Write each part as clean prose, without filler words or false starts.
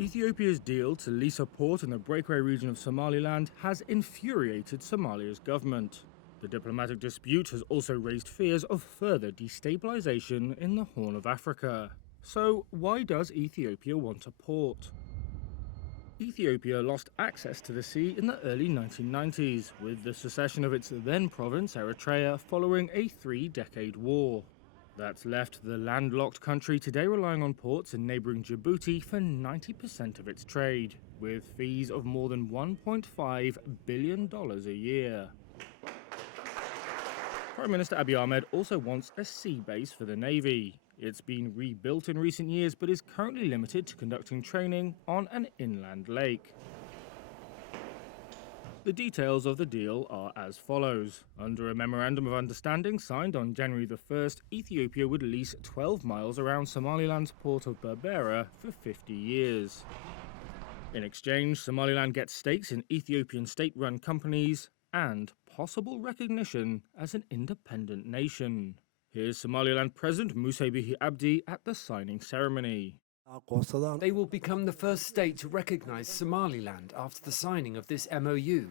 Ethiopia's deal to lease a port in the breakaway region of Somaliland has infuriated Somalia's government. The diplomatic dispute has also raised fears of further destabilization in the Horn of Africa. So why does Ethiopia want a port? Ethiopia lost access to the sea in the early 1990s, with the secession of its then province, Eritrea, following a 3-decade war. That's left the landlocked country today relying on ports in neighbouring Djibouti for 90% of its trade, with fees of more than $1.5 billion a year. Prime Minister Abiy Ahmed also wants a sea base for the Navy. It's been rebuilt in recent years but is currently limited to conducting training on an inland lake. The details of the deal are as follows. Under a memorandum of understanding signed on January the 1st, Ethiopia would lease 12 miles around Somaliland's port of Berbera for 50 years. In exchange, Somaliland gets stakes in Ethiopian state-run companies and possible recognition as an independent nation. Here's Somaliland President Musa Bihi Abdi at the signing ceremony. They will become the first state to recognize Somaliland after the signing of this MOU.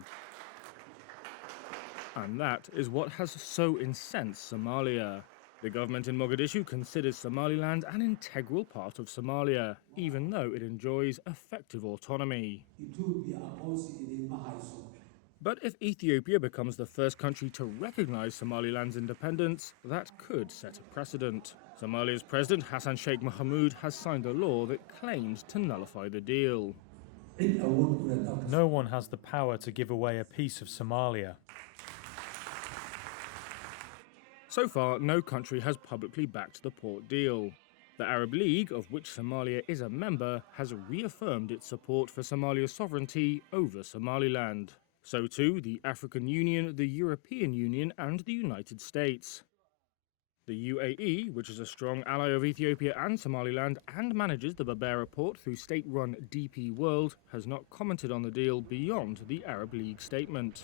And that is what has so incensed Somalia. The government in Mogadishu considers Somaliland an integral part of Somalia, even though it enjoys effective autonomy. But if Ethiopia becomes the first country to recognize Somaliland's independence, that could set a precedent. Somalia's President Hassan Sheikh Mohamud has signed a law that claims to nullify the deal. No one has the power to give away a piece of Somalia. So far, no country has publicly backed the port deal. The Arab League, of which Somalia is a member, has reaffirmed its support for Somalia's sovereignty over Somaliland. So too the African Union, the European Union and the United States. The UAE, which is a strong ally of Ethiopia and Somaliland and manages the Berbera port through state-run DP World, has not commented on the deal beyond the Arab League statement.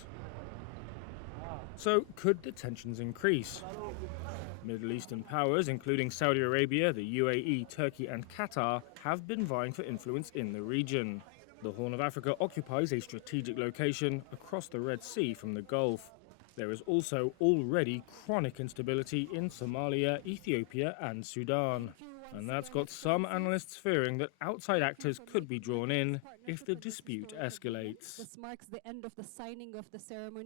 So could the tensions increase? Middle Eastern powers, including Saudi Arabia, the UAE, Turkey and Qatar, have been vying for influence in the region. The Horn of Africa occupies a strategic location across the Red Sea from the Gulf. There is also already chronic instability in Somalia, Ethiopia and Sudan. And that's got some analysts fearing that outside actors could be drawn in if the dispute escalates. This marks the end of the signing of the ceremony.